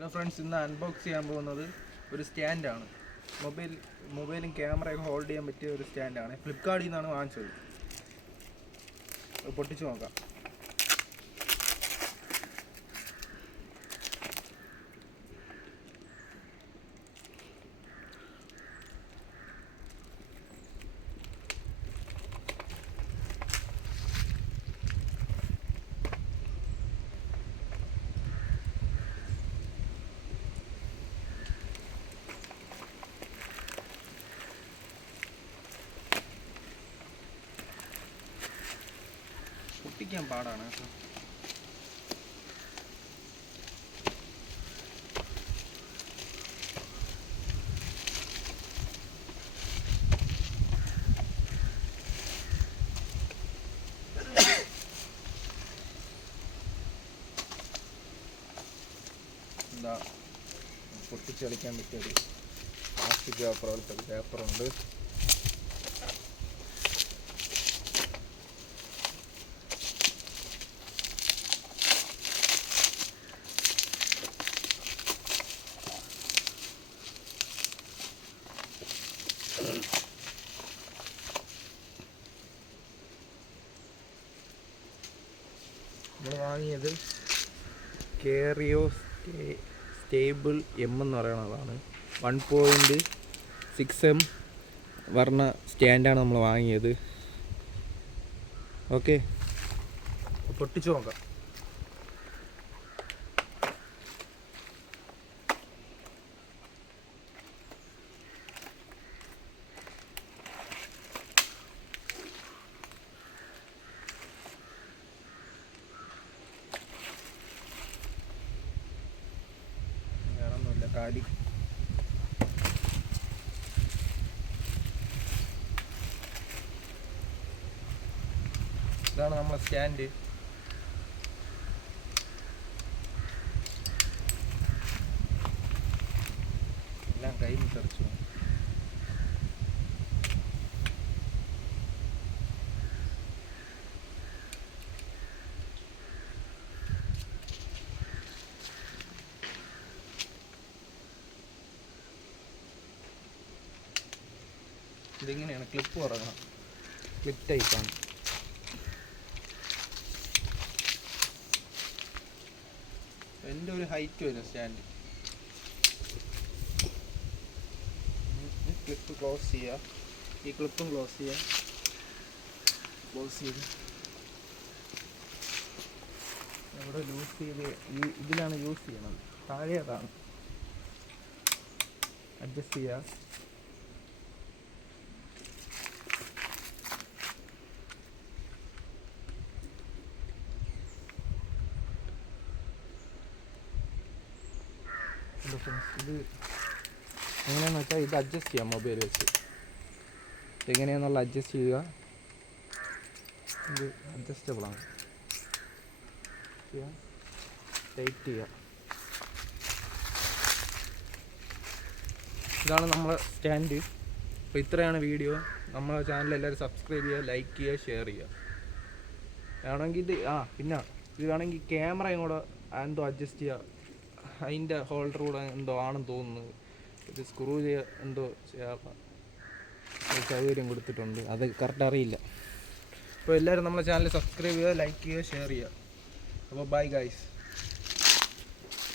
Hello friends, ഇന്ന് unbox ചെയ്യാൻ പോകുന്നത് ഒരു സ്റ്റാൻഡാണ്. മൊബൈലും ക്യാമറയൊക്കെ ഹോൾഡ് ചെയ്യാൻ പറ്റിയ ഒരു സ്റ്റാൻഡാണ്. ഫ്ലിപ്കാർട്ടിൽ നിന്നാണ് വാങ്ങിച്ചത്. പൊട്ടിച്ച് നോക്കാം. പൊട്ടിക്കാൻ പാടാണ് കേട്ടോ. എന്താ പൊട്ടിച്ച് കളിക്കാൻ പറ്റിയൊരു പ്ലാസ്റ്റിക് പേപ്പർ പോലത്തെ ഒരു പേപ്പറുണ്ട്. നമ്മൾ വാങ്ങിയത് കേറിയോ സ്റ്റേബിൾ എം എന്ന് പറയുന്നതാണ്. 1.6 m വർണ്ണ സ്റ്റാൻഡാണ് നമ്മൾ വാങ്ങിയത്. ഓക്കെ, പൊട്ടിച്ചു നോക്കാം. കാലി ഇതാണ് നമ്മളെ സ്റ്റാൻഡ്. എല്ലാം കൈ തെറിച്ചു. ഇതിങ്ങനെയാണ് ക്ലിപ്പ് കുറങ്ങണം. ക്ലിപ്പ് ടൈപ്പാണ്. എൻ്റെ ഒരു ഹൈറ്റ് വരും സ്റ്റാൻഡ്. ക്ലിപ്പ് ക്ലോസ് ചെയ്യുക. ഈ ക്ലിപ്പും ക്ലോസ് ചെയ്യുക. ക്ലോസ് ചെയ്ത് ഇവിടെ ലൂസ് ചെയ്ത് ഇതിലാണ് യൂസ് ചെയ്യണത്. താഴെ അതാണ്. അഡ്ജസ്റ്റ് ചെയ്യുക. ഇത് എങ്ങനെയാണെന്ന് വെച്ചാൽ ഇത് അഡ്ജസ്റ്റ് ചെയ്യാം. മൊബൈൽ വെച്ച് എങ്ങനെയാണെന്നുള്ള അഡ്ജസ്റ്റ് ചെയ്യുക. ഇത് അഡ്ജസ്റ്റബിളാണ്. ടൈറ്റ് ചെയ്യുക. ഇതാണ് നമ്മളെ സ്റ്റാൻഡ്. അപ്പോൾ ഇത്രയാണ് വീഡിയോ. നമ്മളെ ചാനൽ എല്ലാവരും സബ്സ്ക്രൈബ് ചെയ്യുക, ലൈക്ക് ചെയ്യുക, ഷെയർ ചെയ്യുക. വേണമെങ്കിൽ ഇത് പിന്നെ ഇത് വേണമെങ്കിൽ ക്യാമറയും കൂടെ എന്തോ അഡ്ജസ്റ്റ് ചെയ്യുക. അതിൻ്റെ ഹോൾഡർ കൂടെ എന്തോ ആണെന്ന് തോന്നുന്നത്. ഇത് സ്ക്രൂ എന്തോ ചെയ്യാനുള്ള സൗകര്യം കൊടുത്തിട്ടുണ്ട്. അത് കറക്റ്റ് അറിയില്ല. അപ്പോൾ എല്ലാവരും നമ്മളെ ചാനൽ സബ്സ്ക്രൈബ് ചെയ്യുക, ലൈക്ക് ചെയ്യുക, ഷെയർ ചെയ്യുക. അപ്പോൾ ബൈ ഗൈസ്.